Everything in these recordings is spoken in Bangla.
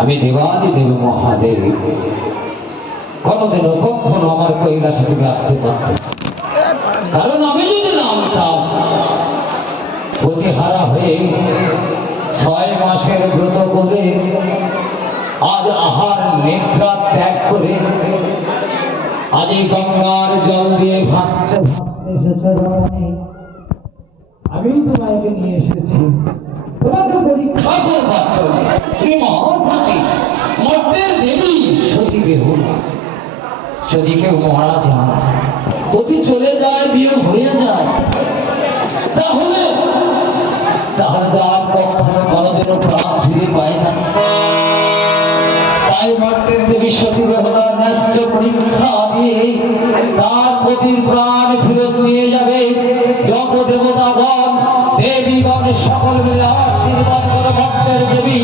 আমি দেবাদিদেব মহাদেব কোনোদিনও কখনো আমার কৈলাসে তুমি আসতে পারতো, কারণ আমি যদি নামতাম প্রতিহারা হয়ে 6 মাসের ব্রত করে আজ আহার নিদ্রা ত্যাগ করে আজ এই গঙ্গার জল দিয়ে ভাসতে ভাসতে এসেছে রমণী। আমি তোমাকে নিয়ে এসেছি তোমাকে পরীক্ষা করবার জন্য। মর্তের দেবী সতী বেহুলা, যদি কেউ মারা যায়, পতি চলে যায়, বিয়ে হয়ে যায়, তাহলে তাহলে তো আর কখনো কোনোদিনও প্রাণ ফিরে পায় না। তাই মর্তের দেবী সতী বেহুলা ন্যায্য পরীক্ষা দিয়ে তার পতির প্রাণ ফেরত নিয়ে যাবে। যত দেবতাগণ দেবীগণ সকল মিলে আশীর্বাদ করে মর্তের দেবী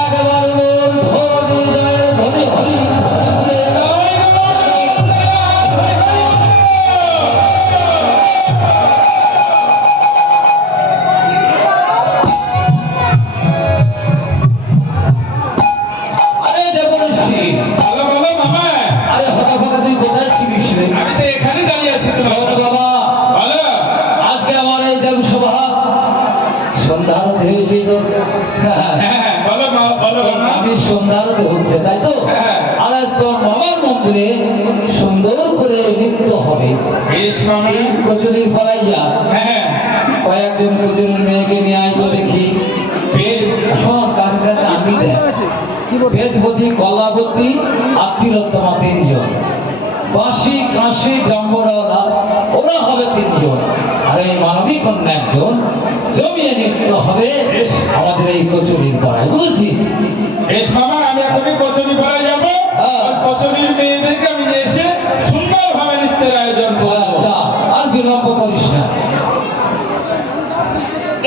একবার ধরে জয় ধরে হরি হচ্ছে, তাই তো? আর তোর মামার মন্দিরে সুন্দর করে নৃত্য হবে। কচুরির ফলাই যা, কয়েকজন কচুরির মেয়েকে নিয়ে আয় তো দেখি। শোন, কাছে কাছে আনবি দেখ, বেদবতী, কলাবতী আর তিলোত্তমা 3 জন, বাঁশি কাশি ডম্বরওয়ালা ওরা হবে 3 জন, আর এই মানবী কন্যা 1 জন। জমিয়ে নৃত্য হবে আমাদের এই কচুরির পাড়ায়, বুঝছিস? বেশ মামা, আমি এখনই কচুরি পাড়ায় যাবো। কচুরির মেয়েদেরকে আমি এসে সুন্দরভাবে নৃত্যের আয়োজন করবো। আর বিলম্ব করিস না।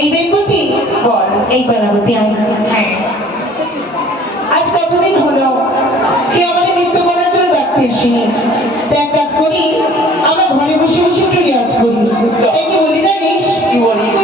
এই বেদবতী বল, এই কলাবতী আয়। আজ কতদিন হলো কি আমাদের নৃত্য করার জন্য ডাকতে এসেনি। এক কাজ করি, আমরা ঘরে বসে বসে একটু রেওয়াজ করি। এই কি বলি জানিস? কি বলিস?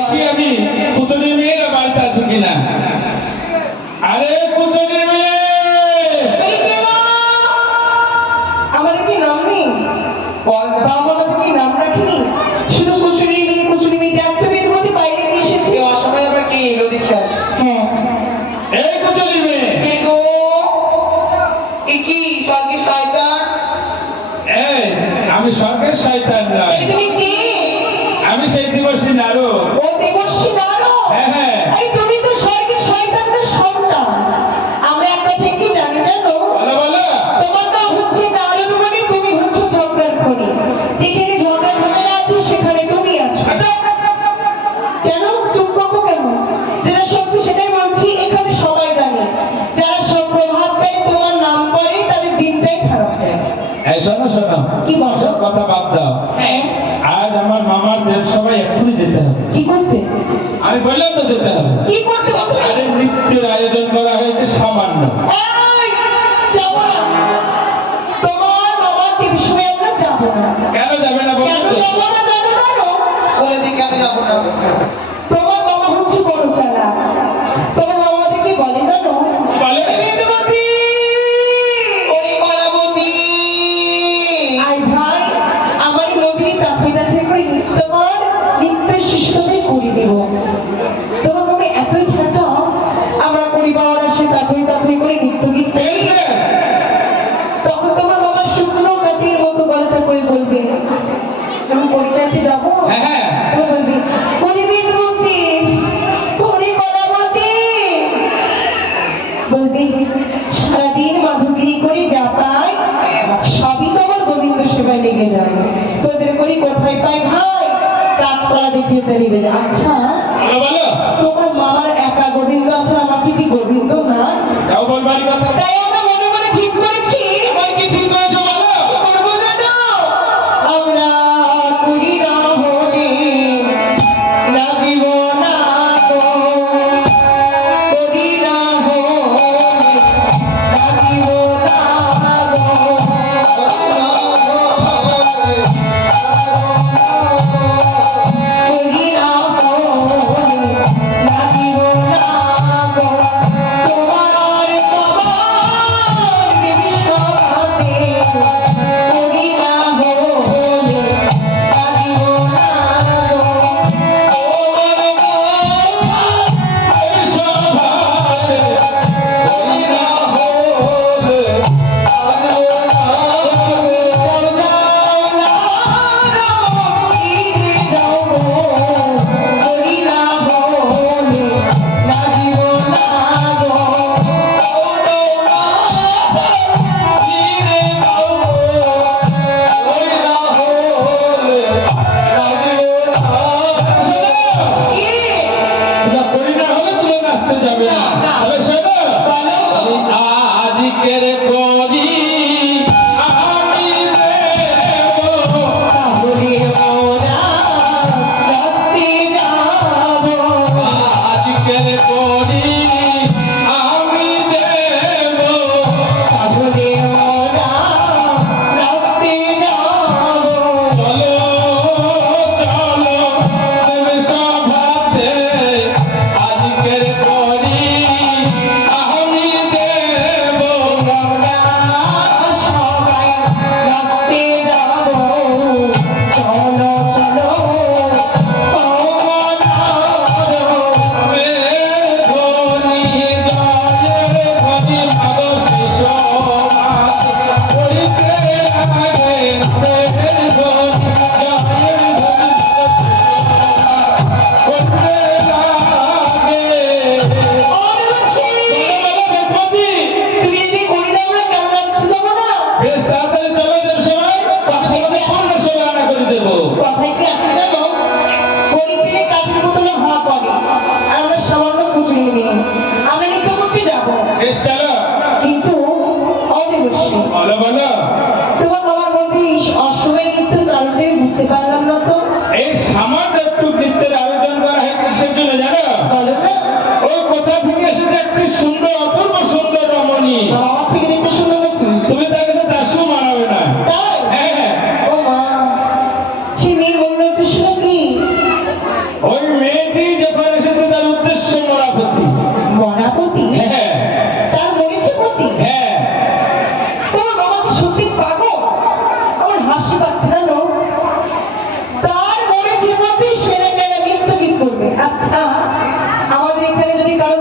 দেখি আমি কুচুরি মেয়েরা বাড়িতে আছে কিনা। আরে কুচুরি মেয়ে, এই কে গো? আমাদের কি নাম নেই? বাবা আমাদের কি নাম রাখিনি? শুধু কচুরি মেয়ে দেখতে বেদবতী বাইরে গিয়ে এসেছে। অসময় আবার কি এলো দেখে আসি। হ্যাঁ এই কুচুরি মেয়ে, কে গো? এ কি স্বর্গের শয়তান? এই আমি স্বর্গের শয়তান নয়, এই তুমি কে? আমি সেই দিবসী নারদ। ও দেবর্ষী নারদ? হ্যাঁ হ্যাঁ, এই তুমি তো স্বর্গের শয়তানের সন্তান। আমরা একটা থেকে জানি জানো, বলো বলো। তোমার নাম হচ্ছে নারদ মানে তুমি হচ্ছে ঝগড়ার খনি। যেখানে ঝগড়া ঝামেলা আছে সেখানে তুমি আছো। আচ্ছা, কেন চুপ রাখো কেন? যেটা সত্যি সেটাই বলছি, এখানে সবাই জানে। যারা সব প্রভাব পেয়ে তোমার নাম করে তাদের দিনটাই খারাপ যায়। এই শোনো শোনো, কি বলো? সব কথা বাদ দাও। হ্যাঁ আজ আমার মামার দেব সবাই এক্ষুনি যেতে হবে। কি করতে? আমি বললাম তো যেতে হবে। কি করতে বলছো? আরে নৃত্যের আয়োজন করা হয়েছে সামান্য। এই, যাবো না। তোমার বাবার টিভিশনে আমরা যাবো না। কেন যাবে না কেন বলতো? যাবো না জানো জানো? বলে দিই কেন যাবো না? তোমার বাবা হচ্ছে বড় চালাক। তোমার বাবা আমাদেরকে বলে জানো, বলে? বেদবতী, ওরে কলাবতী, আয় ভাই, আমার এই নদীর তাফে তাফে করে নৃত্য কর, নৃত্যের শিশুটাই করি দেব। তোমার বাবা এতই ঠান্ডা, আমরা পরিবার আসে তাফে তাফে করে নৃত্য গীত করি। তখন তোমার বাবা শুকনো কাঠের মতো গলাটা করে বলবে, যখন পরিচয়তে যাবো হ্যাঁ হ্যাঁ, ও বলবে, ওরে বেদবতী, ওরে কলাবতী। বলবে, সারাদিন মাধবগিরি করে যা পাই সবই তো আমার গোবিন্দ সেবায় লেগে যায়। তোদের করি কোথায় পাই ভাই? কাজকরা দেখে বেরিয়ে যায়। আচ্ছা বলো বলো। তোমার মামার একা গোবিন্দ আছে, আমাকে কি গোবিন্দ না? যাও বলবারই কথা। তাই আমরা মনে মনে ঠিক করেছি, এবার কি ঠিক করেছো বলো? কি করবো জানো? আমরা করি না হলে নাচিব না গো, করি না হলে নাচিব না গো, করি না হলে নাচিব না গো। তোমার বাবার বিশ্বতে করি না হলে নাচিব না গো। এটা করি না হলে তুমি নাচতে যাবে না। তবে শোনো, আজকের করি আমি দেব, আজকের করি আমি দেব, চলো চলো দেব সভাতে, আজকের করি আমি দেব। চলো চলো ধ্বনি জয়ের ধ্বনি ভাব শেষ মাতে, করিতে লাগে ধ্বনি জয়ের ধ্বনি ভাব শেষ মাতে, করিতে লাগে। বেদবতী, তুমি যদি করি দাও না কেমন লাগছিল না? বেশ তাড়াতাড়ি চলো দেব সবাই, আমি তোমাদের পূর্ণ সেবা আনা করে দেবো। কথায় কি আছে জানো? গরিব পেলে কাঠের বোতলে হাওয়া পড়ে, আর আমরা সামান্য কুচুরি নিয়ে আমরা নৃত্য করতে যাব। বেশ চলো, কিন্তু অদেবশ্যী, বলো বলো। তোমার বাবার মধ্যে এই অসময় নৃত্যের কারণে বুঝতে পারলাম না তো। এই সামান্য একটু নৃত্যের আয়োজন করা হয়েছে কিসের জন্য জানো? বলো না, ওই কোথা থেকে এসেছে একটি সুন্দর অপূর্ব সুন্দর রমণী, বাবার থেকে দেখতে শুনো নাকি? তুমি তার কাছে দাসও মানাবে না। তাই? হ্যাঁ, ও মা, সে মেয়ে বললো একটু শুনে কি? ওই মেয়ে মেয়েটি যখন এসেছে তার উদ্দেশ্য মরাপতি। মরাপতি হ্যাঁ তার মরেছে পতি হ্যাঁ তোমার বাবা কি সত্যি পাগল? আমার হাসি পাচ্ছে জানো, তার মরেছে পতি সে নাকি একটা নৃত্য গীত করবে। আচ্ছা আমাদের এখানে যদি কারো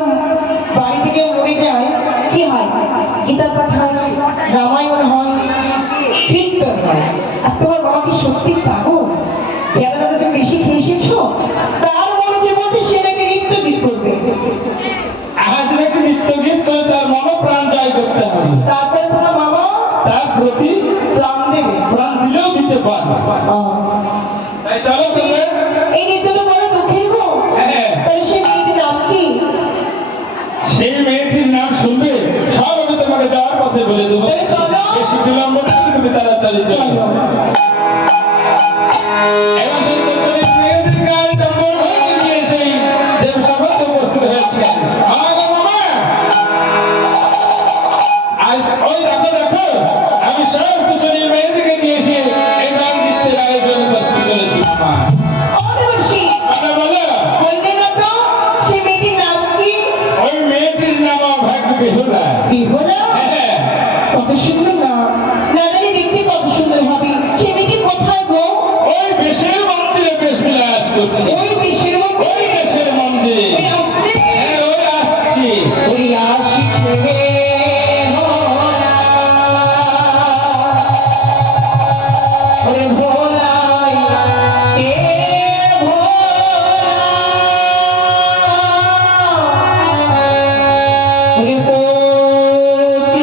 বাড়ি থেকে মরে যায় কি হয়? গীতা পাঠ হয়, রামায়ণ হয়, কীর্তন হয়। আর তোমার বাবা কি সত্যি পাগল? গেলা তুমি বেশি খেয়ে এসেছো, তার মরেছে পতি সে নাকি নৃত্য গীত করবে। আজ নাকি নৃত্য গীত করে তার মনোপ্রাণ জয় করতে হবে। তারপরে তোমার মামা তার প্রতি প্রাণ দেবে। প্রাণ দিলেও দিতে পারবে। তাই চলো তবে। এই নৃত্য তো বড় দুঃখের গো। হ্যাঁ তাহলে সেই মেয়েটির নাম কি? সেই মেয়েটির নাম শুনবে সব আমি তোমাকে যাওয়ার পথে বলে দেবো। তাহলে চলো। বেশি বিলম্ব নেই, তুমি তাড়াতাড়ি চলো। চলো। এবার সেই কচুরি মেয়েদের গায়ে ডম্বর হয়ে নিয়ে সেই দেবসভাতে উপস্থিত হয়েছে। আগো মামা, আজ ওই দেখো দেখো আমি সব কচুরি মেয়েদেরকে নিয়ে এসে এই গান নৃত্যের আয়োজন করতে চলেছি মামা। আমাদের বসি আমরা বলো বললে না তো সেই মেয়েটির নাম কি? ওই মেয়েটির নাম ভাগ্য বেহুলা। বিহলা? হ্যাঁ কত সুন্দর নাম, না জানি দেখতে কত সুন্দর হবে। সেই মেয়েটি কোথায় গো? ওই বেশের মন্দিরে বেশ বিলাস করছে। ওই বিশ্বের ওই মধ্যে বেশের মন্দির। ওই আসছে। হ্যাঁ ওই আসছি। ওই আসছে বেহুলা। ওরে ভোলাই এ ভোলা। ওরে প্রতিবার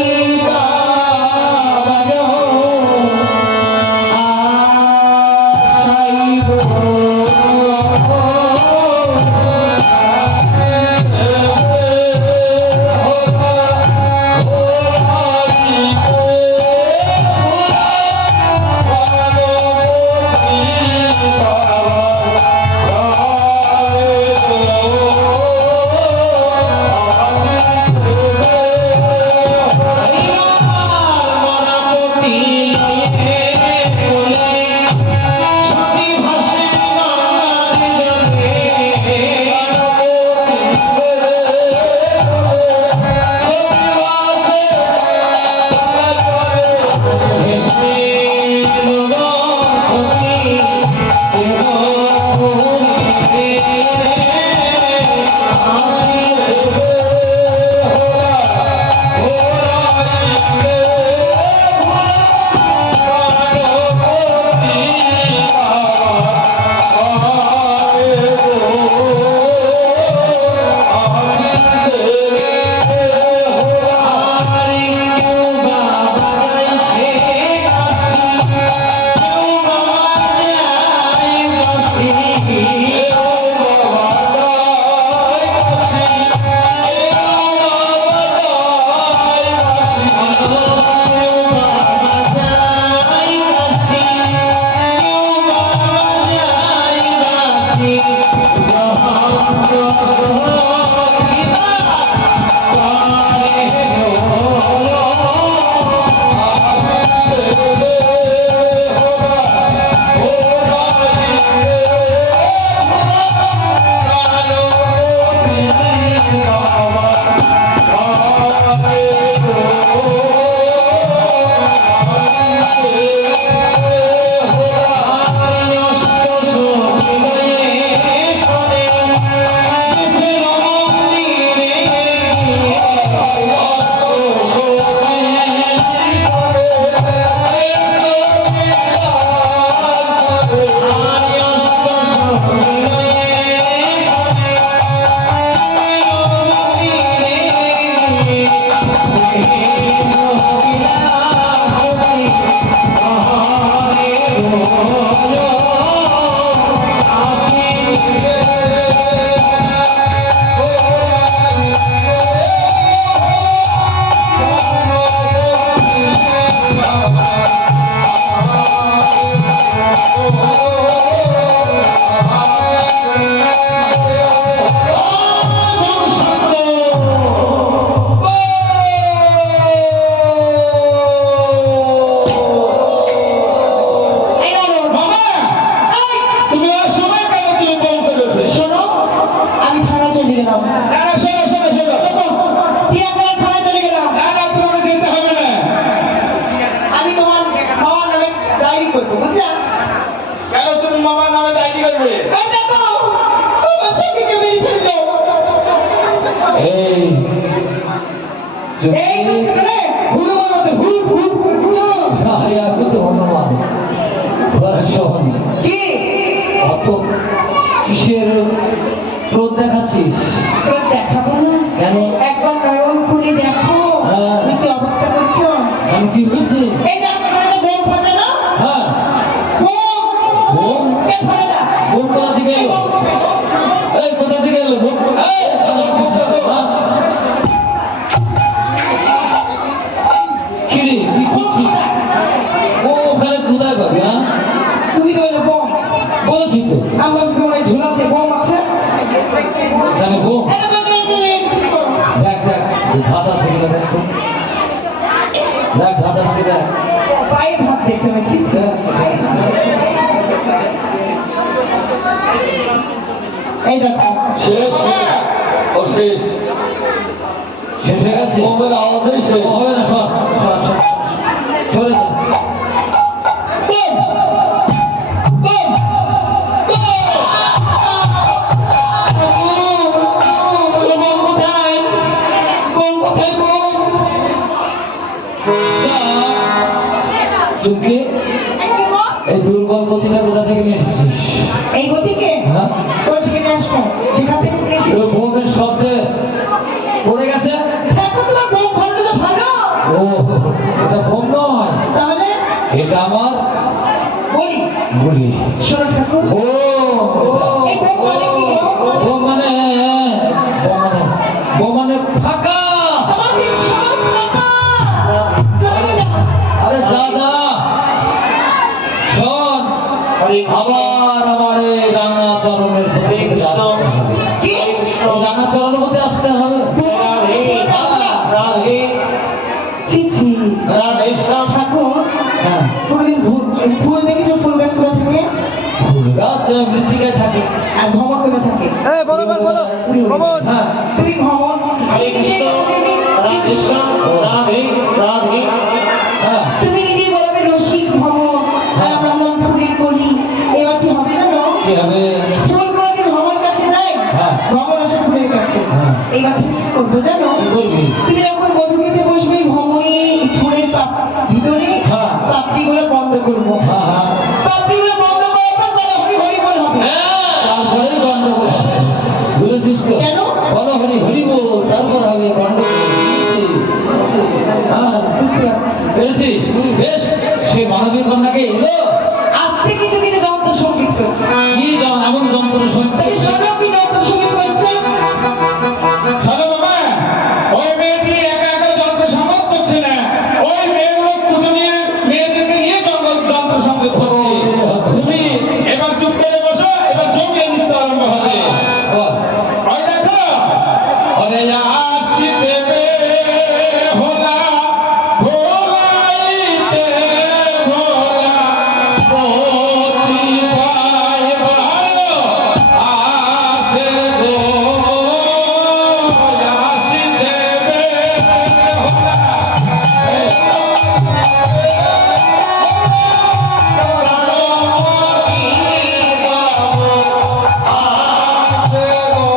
গেলাম। না না শোনো শোনো শোনো টিয়াখানা থানায় চলে গেলাম। না না তোমাকে যেতে হবে না। আমি তোমার মামার নামে ডায়েরি করবো, বুঝলা? কেন তুমি মামার নামে ডায়েরি করবে? এই দেখো, আমার সখীকে মেরে ফেললো। এই এই করছে মানে হুড়ুমার মতো হুড় হুড় হুড় হুড়। আরে আমি তো হনুমান শোন কি? অত কিসের ক্রোধ দেখাচ্ছিস? তোর দেখাবো না? কেন? একবার নয়ন খুলে দেখো, হ্যাঁ। তুমি কি অবস্থা করছো? আমি কি হয়েছে? এই যে আপনার একটা বোম ফাটে না? হ্যাঁ বোম! বোম? কে ফাটে না? বোম কোথা থেকে এলো? এই কোথা থেকে এলো বোম? এই, হ্যাঁ? কি রে, কি করছিস? ও ওখানে কোথায় পাবি, হ্যাঁ? তুমি তো বলে বোম। বলেছি তো আমি ভাবছি তোমার এই ঝোলাতে বোম আছে। এখানে বোম। এটা তো তুমি করো। দেখ দেখ ধাত আছে কিনা দেখ তো। দেখ ধাত আছে কিনা। পায়ে হাত দেখতে পেয়েছি। এই দেখো। শেষ ও শেষ শেষ হয়ে গেছে বোমের আওয়াজই শেষ হবে না সর সর সর চলে যা বোম বোম বোম কোথায় বোম কোথায় বোম চুমকি এই দুর্বল গতিটা কোথা থেকে নিয়ে এসেছিস এই গতিকে হ্যাঁ কোথা থেকে নিয়ে আসবো? যেখান থেকে নিয়ে এসেছি। ওই বোমের শব্দে পড়ে গেছে দেখো তোমার বোম ফাটলে তো ভালো। ও এটা বোম নয় তাহলে এটা আমার বলি গুলি শোনো ঠাকুর, ও এই বোম মানে কি গো? বোম মানে বোম মানে ফাঁকা তোমার দিন সব ফাঁকা। চলে গেলে আরে যা যা শোন আবার আমার এই রাঙা চরণের প্রতি আসতে হবে। কি? এই রাঙা চরণের প্রতি আসতে হবে ছি ছি। ঠাকুর, হ্যাঁ কোনোদিন ফুল দেখেছো? ফুল গাছ কোথা থাকে? ফুল গাছ মৃত্তিকায় থাকে আর ভ্রমণ কোথা থাকে? হ্যাঁ তুমি ভ্রমণ হ্যাঁ তুমি নিজে বলবে রসিক ভ্রমণ, আর আমরা হলাম ফুলের কলি। এবার কি হবে জানো? কি হবে ফুল কোনোদিন ভ্রমণ কাছে যায়, হ্যাঁ। ভ্রমণ আসে ফুলের কাছে। হ্যাঁ। এবার তুমি কি করবো জানো? কি করবি তুমি যখন মধু খেতে বসবে, ভ্রমণে ফুলের ভিতরে হ্যাঁ। পাপড়িগুলো বন্ধ করবো। হ্যাঁ হ্যাঁ পাপড়িগুলো বন্ধ করার পর বলো হরি হরি বল হবে। তারপরে গন্ডগোল হবে বুঝেছিস তো কেন? বলো হরি হরি বল তারপর হবে গন্ডগোল হ্যাঁ বুঝতে পারছি। পেরেছিস বেশ সেই মানবী কন্যাকে এলো আজকে কিছু কিছু যন্ত্র সঙ্গীত করছে। কি এমন যন্ত্র শুনতে তাহলে শোনো কি যন্ত্র সঙ্গীত করছে? শোনো বাবা, ওই মেয়েটি একা একা যন্ত্র সংগত করছে না, ওই মেয়েগুলো পুজোর মেয়েদেরকে নিয়ে যন্ত্র সংগত করছে। তুমি এবার চুপ করে বসো, এবার জমিয়ে নৃত্য আরম্ভ হবে। ওই দেখো, ওরে আসিছে বেহুলা, ভোলাইতে ভোলা, পতি পায় ভালো, আসে গো, আসিছে বেহুলা। আসে গো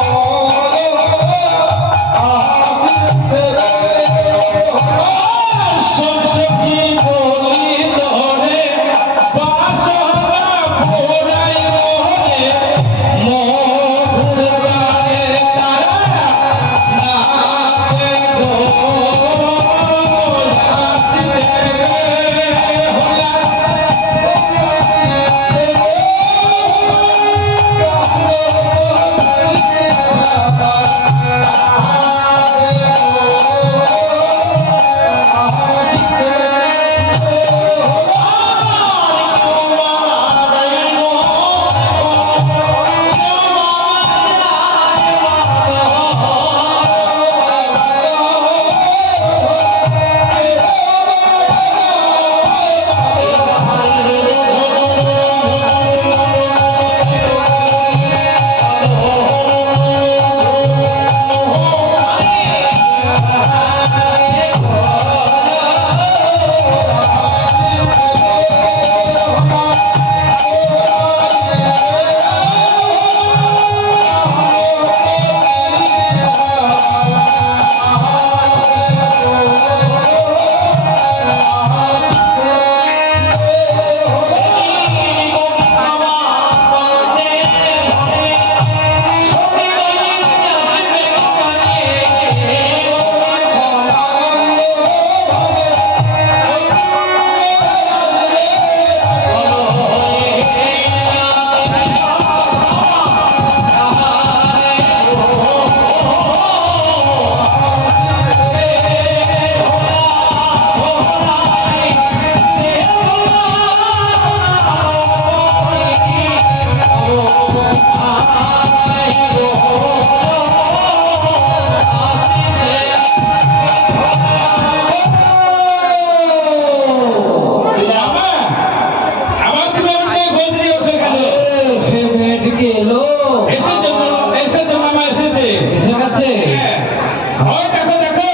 ওই দেখো দেখো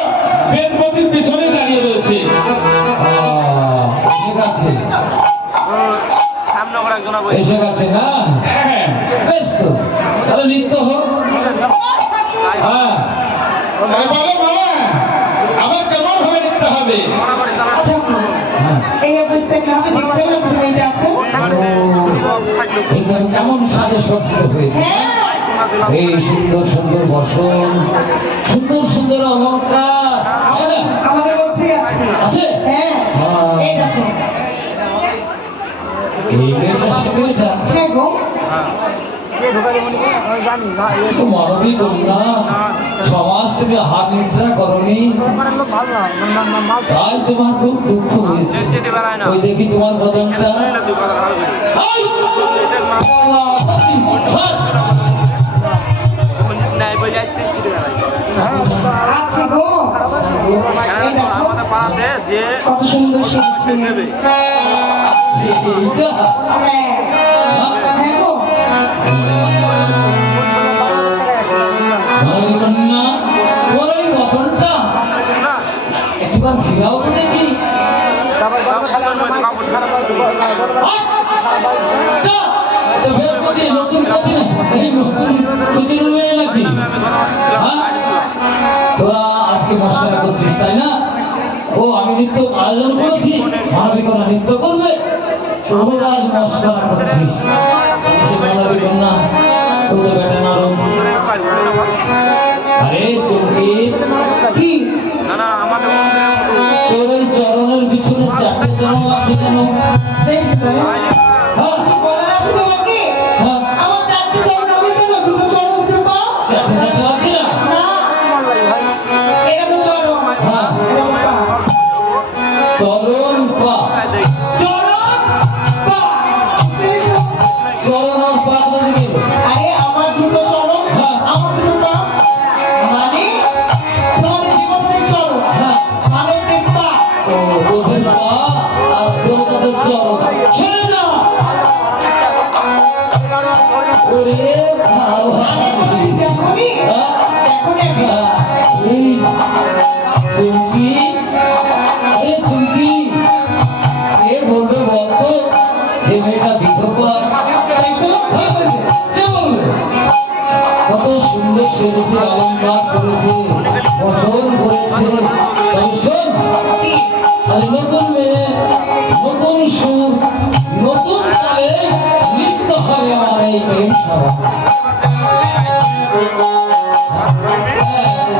বেদপতির পিছনে দাঁড়িয়ে রয়েছে। এসে গেছে সামনে ওরা একজন বই এসে গেছে না হ্যাঁ বেশ তো তাহলে নৃত্য হোক হ্যাঁ বলো বাবা আবার কেমন ভাবে নিতে হবে? হ্যাঁ। এই অবস্থায় গ্রামে দেখতে হলে প্রথমে এটা আছে এটা কেমন সাজে সজ্জিত হয়েছে হ্যাঁ এই সুন্দর সুন্দর বসন সুন্দর সুন্দর অলঙ্কার আমাদের মধ্যেই আছে আছে হ্যাঁ এই দেখো এই মেয়েটা সে মেয়েটা হ্যাঁ গো মানবী কন্যা সমাজ তুমি হার নিদ্রা করনি তাই তোমার খুব দুঃখ হয়েছে ওই দেখি তোমার বদনটা এই! আল্লাহ, সত্যি, হাত! আছে গো এই দেখো আমাদের পাড়াতে যে কত সুন্দর সেজেছে নেবে এইটা? হ্যাঁ হ্যাঁ গো মানবী কন্যা তোমার ওই বদনটা না একবার ফিরাও তো দেখি নতুন পতি না এই নতুন পতির মেয়ে নাকি তোরা আজকে মশলা করছিস তাই না? ও আমি নৃত্য আয়োজন করেছি মানবী কন্যা নৃত্য করবে তোরা আজ মশলা করছিস সে মানবী কন্যা তোদের বেটা নরম আরে চোখে কি না না আমাদের তোর ওই চরণের পিছনে চারটে চরণ আছে কেন? দেখি তাহলে হ্যাঁ, কিছু বলার আছে তোমাকে হ্যাঁ, আমার চারটি চরণ হবে কেন দুটো চরণ দুটো পা চারটে চারটে আছে না? না এটা তো চরণ হ্যাঁ, এটা পা চরণ পা চরণ পা দেখো চরণ আর পা কোথা থেকে এলো? আরে আমার দুটো চরণ হ্যাঁ। আমার দুটো পা মানে তোমাদের দেবতাদের চরণ হ্যাঁ, মানবদের পা ও ওদের পা আর দেবতাদের চরণ ছেড়ে যা ওরে বাবা আগে কোনোদিন দেখোনি হ্যাঁ, দেখো নাকি হ্যাঁ, এই চুমকি আরে চুমকি এ বলবে বলতো এই মেয়েটা বিধবা তাই তো কি বলবে কে বলবে? কত সুন্দর সেরেছে অলঙ্কার করেছে বসন করেছে তবে শোন কি আজ নতুন মেয়ে নতুন সুর নতুন তালে নৃত্য হবে আমার এই প্রেম সভা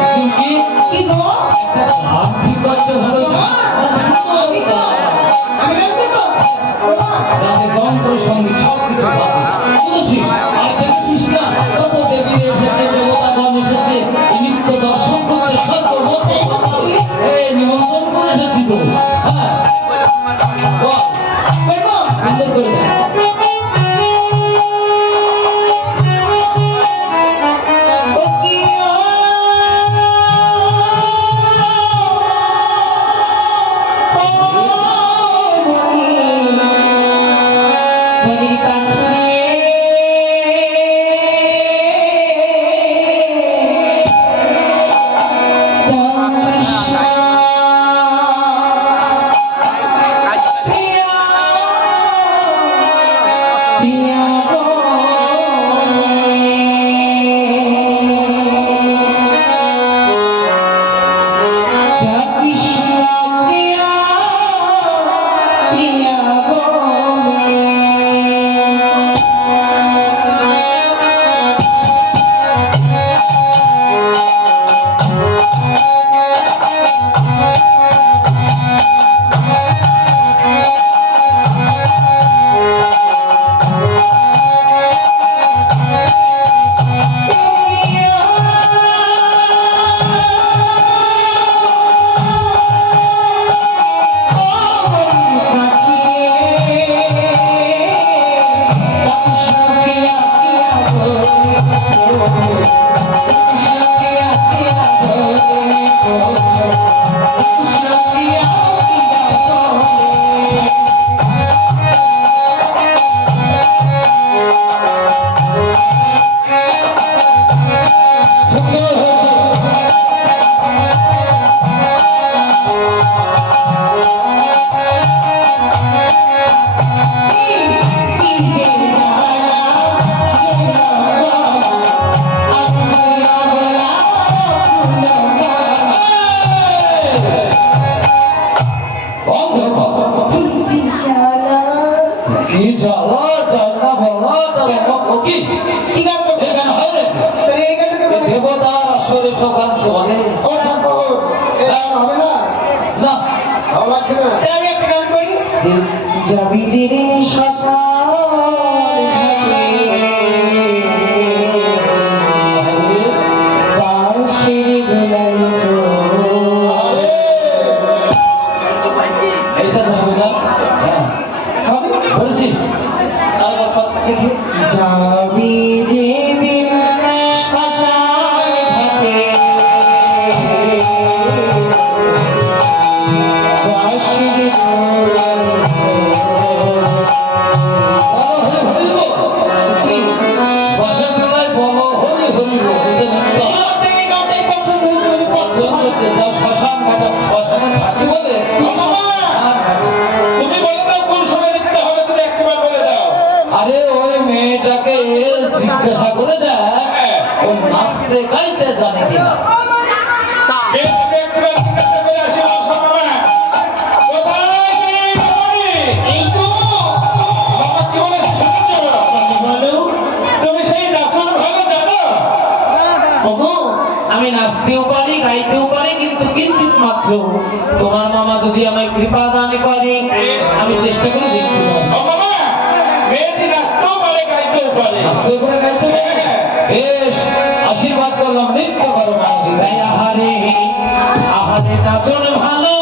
চুমকি কি গো হাত ঠিক করতে হবে আমি তো আমি জানতে তো বাবা যাতে যন্ত্র সঙ্গীত সবকিছু বাজে বুঝেছিস আর দেখছিস না কত দেবী এসেছে দেবতাগণ এসেছে এই নৃত্য দর্শন করতে সর্বমতে এই নিমন্ত্রণ করে এসেছি তো হ্যাঁ বল, করবো সুন্দর করে দেখ। ও ও কি কি গান করবে? এই গান হয় নাকি? তাহলে এই গানটাকে বলে। দেবতার আসরে সকাল চলে ও ঠাকুর এই গান হবে না? না ভালো লাগছে না? তাহলে আমি একটা গান করি। যাবি দিদিন শ্মশান বাঁশির দোলায় চোর। এইটা তো হবে না হ্যাঁ হবে? বলছিস আর কথা দেখি যাবি যেদিন শ্মশান ঘাটে বাঁশির দোলায় বসে বেলায় বলো হরি হরি বল। এটা নিত্য গাতে গাতে পছন্দ হয়েছে ওই পছন্দ হচ্ছে যা শ্মশান ঘাটে শ্মশানে থাকি বলে তুমি বলে দাও কোন সময় লিখতে হবে, তুমি একবার বলে দাও। আরে ওই মেয়েটাকে জিজ্ঞাসা করে দেয় ও নাচতে গাইতে জানে কিনা বেশ, আমি একবার জিজ্ঞাসা করে আসি মশা মামা। কোথায় সেই বাড়ি? এই তো বাবা কি বলেছে শুনেছো? বলো তুমি সেই নাচন ভালো জানো? ওগো, আমি নাচতেও পারি গাইতেও পারি কিন্তু কিঞ্চিত মাত্র। তোমার মামা যদি আমায় কৃপা দান করে আমি চেষ্টা করে দেখতে পারি। ও মামা, মেয়েটি নাচতেও পারে গাইতেও পারে। নাচতে করে গাইতে পারে? বেশ আশীর্বাদ করলাম নৃত্য করো মানবী গাই আহারে আহারে নাচন ভালো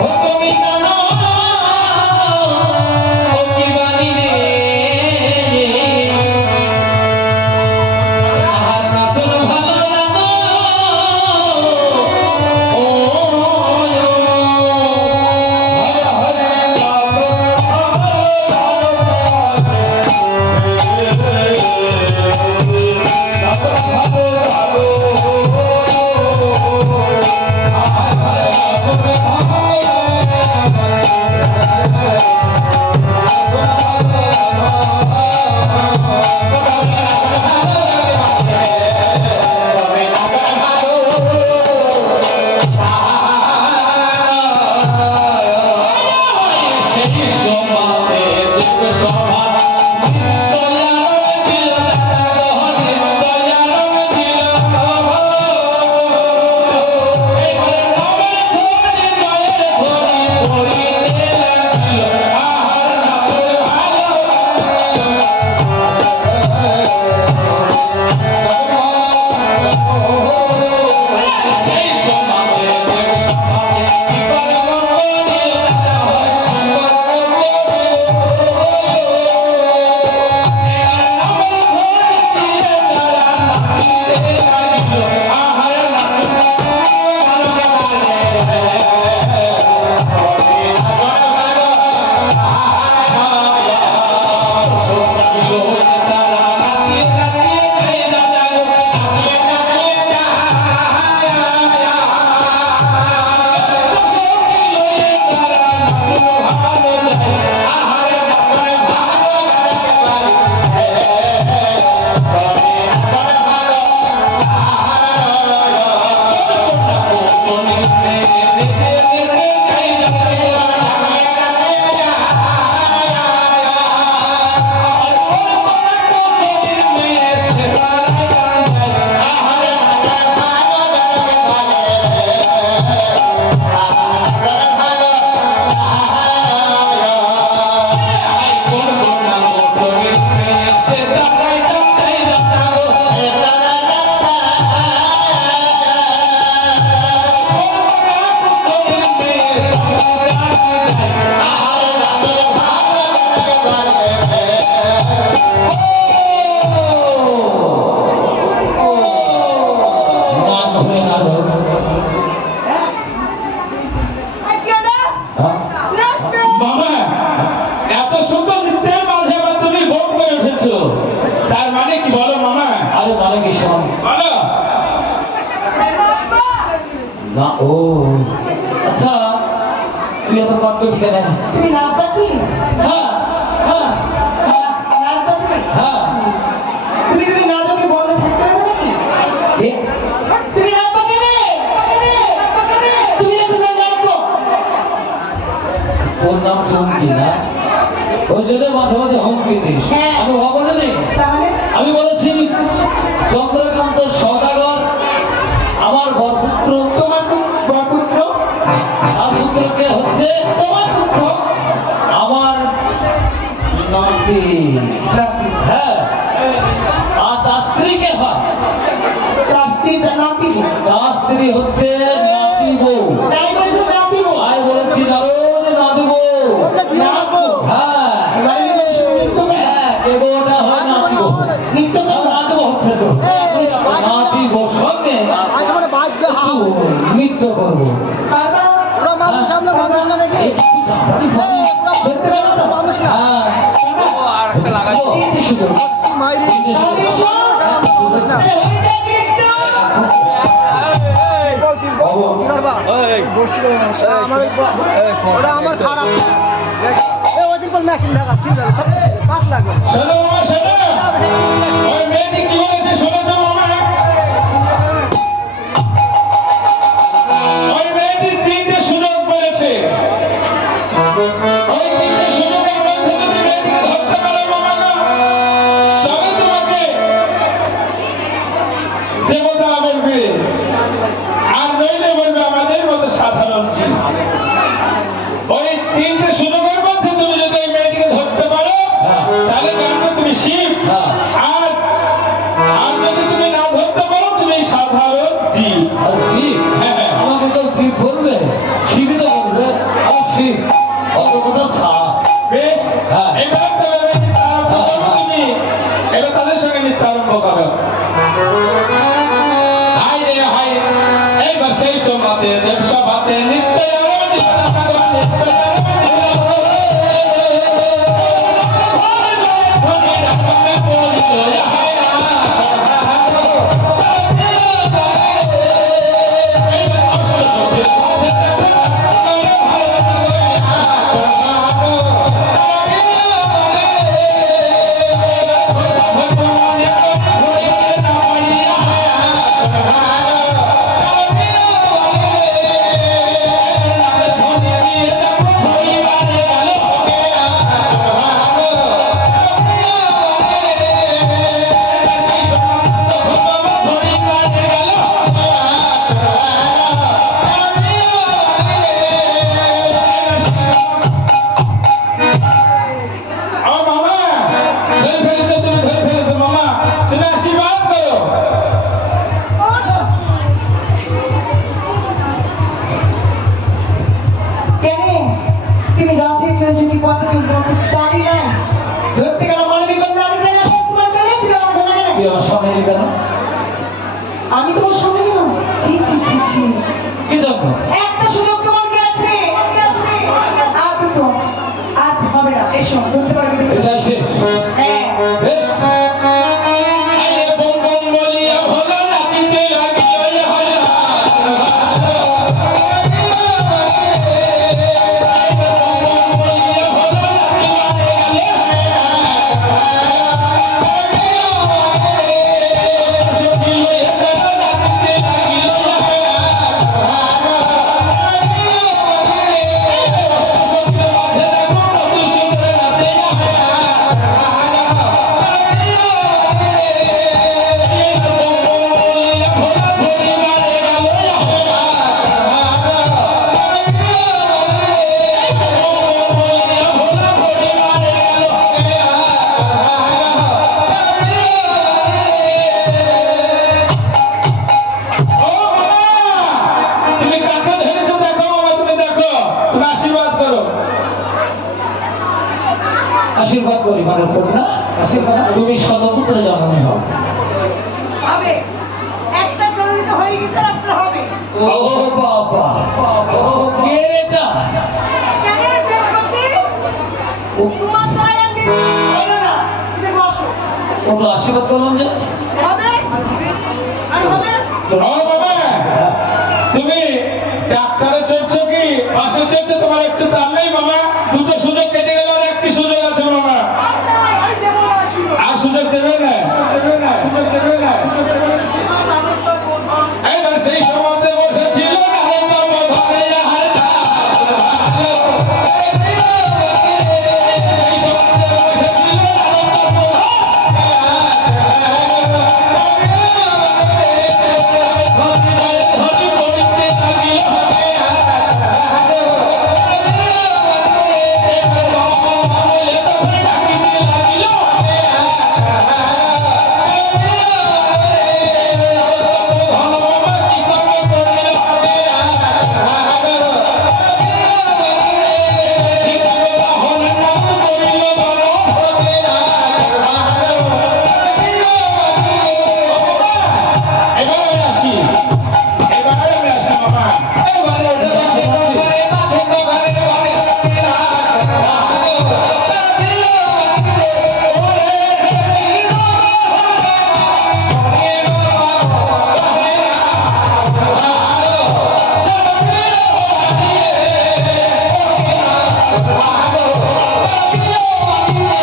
ও তুমি জানো ও কি বাণী রে আহার নাচন ভালো জানো ও হরে হরে মামা, এত সুন্দর নৃত্যের মাঝে আবার তুমি বোম করে এসেছো, তার মানে কি বলো মামা? আরে মানে কি শোন বলো। না ও আচ্ছা তুই এত কষ্ট ঠিক আছে তুমি নাচ পাখি হ্যাঁ হ্যাঁ নাচ পাখি হ্যাঁ তুমি যদি না যাও তুমি বন্ধ থাকতে পারবে নাকি এ, তুমি নাচ পাখি রে তুমি এখন নাচবো ওই জন্য মাঝে মাঝে হুমকি দিস। হ্যাঁ। আমি বলে নেই, তাহলে আমি বলেছি চন্দ্রকান্ত সদাগর আমার বরপুত্র, তোমার বরপুত্র, আর পুত্রকে হচ্ছে তোমার পুত্র, আমার নাতি। নাতি, হ্যাঁ, আর তার স্ত্রীকে হয়, তার স্ত্রী তার নাতি। তার স্ত্রী হচ্ছে নাতি বউ। তাই বলেছো নাতি গো? আমি বলেছি নারদ নাতি বউ। হ্যাঁ হ্যাঁ, কে গো ওটা হয় নাতি বউ। নিত্য নাতি বউ হচ্ছে তো নাতি বউ সঙ্গে একটু নৃত্য করবো। বাবা একটু জামাটি ফাটি। দেখতে পাবো তো? হ্যাঁ, ও আর একটা লাগাইছো তিনটে সুযোগ। তিনটে তাহলে সুযোগ। এসো। একটা সুযোগ। তাহলে হয়ে যাক নৃত্য। আমার খারাপ ওই দিন পর মেশিন দেখাচ্ছি সব পাক লাগবে শোনো মামা, শোনো। ওই মেয়েটি কি বলেছে শুনেছো মামা? ওই মেয়েটি তিনটে সুযোগ বলেছে। ওই তিনটে সুযোগের মধ্যে যদি মেয়েটিকে ধরতে পারো মামা গো, তবে তোমাকে দেবতা বলবে, আর নইলে বলবে আমাদের মতো সাধারণ জীব। ওই তিনটে সুযোগের মধ্যে তুমি যদি ওই মেয়েটিকে ধরতে পারো, তাহলে জানবে তুমি শিব। হ্যাঁ। আর যদি তুমি না ধরতে পারো, তুমি সাধারণ জীব। আর শিব, হ্যাঁ। আমাকে কেউ শিব বলবে? শিবই তো বলবে। আর শিব অত কথা ছাড়া। বেশ, হ্যাঁ। এবার তবে নৃত্য আরম্ভ করো তুমি। এবার তাদের সঙ্গে নৃত্য আরম্ভ করো। হায় রে হায়, এইবার সেই সভাতে দেব সভাতে নৃত্য আরম্ভ দিল না ভগবান, নৃত্য আরম্ভ দিল। ধনী রাখামে বলিল, হায় রা, এইবার আসল সখীর কাছে দেখো, আমার মামা ধরে ফেলেছো, তুমি ধরে ফেলেছো মামা, তুমি আশীর্বাদ করো। কেন তুমি রথে চলছো কি পথে চলছো কিছু জানি না? ধরতে গেল মানবিক নারী কেন সবসময় কেন তুমি আমার ধরে না? তুই আমার সঙ্গে নিবে না? আমি তোমার সামনে গেলাম ছি ছি ছি ছি কি জন্য? একটা সুযোগ তোমার কাছে আর দুটো আর হবে না এসো ধরতে পারবে তুমি। এটা শেষ। হ্যাঁ বেশ। আরে বম বম বলিয়া ভোলা নাচিতে লাগিল, হায় রা, ও মামা, তুমি কাকে ধরেছো দেখো মামা, তুমি দেখো, তুমি আশীর্বাদ করো। আশীর্বাদ করি মানে করি না? আশীর্বাদ তুমি শতপুত্র জন্মে হও। হবে একটা জরুরি তো হয়ে গেছে একটা হবে ও বাবা, ও কে এটা? কেন দেবপতি তোমার দ্বারা আমি হলো না তুমি বসো তোমরা আশীর্বাদ করলাম যে হবে আর হবে ও বাবা, তুমি ডাক্তারে চলছো কি বাসে চলছো? তোমার একটু তার নেই বাবা, দুটো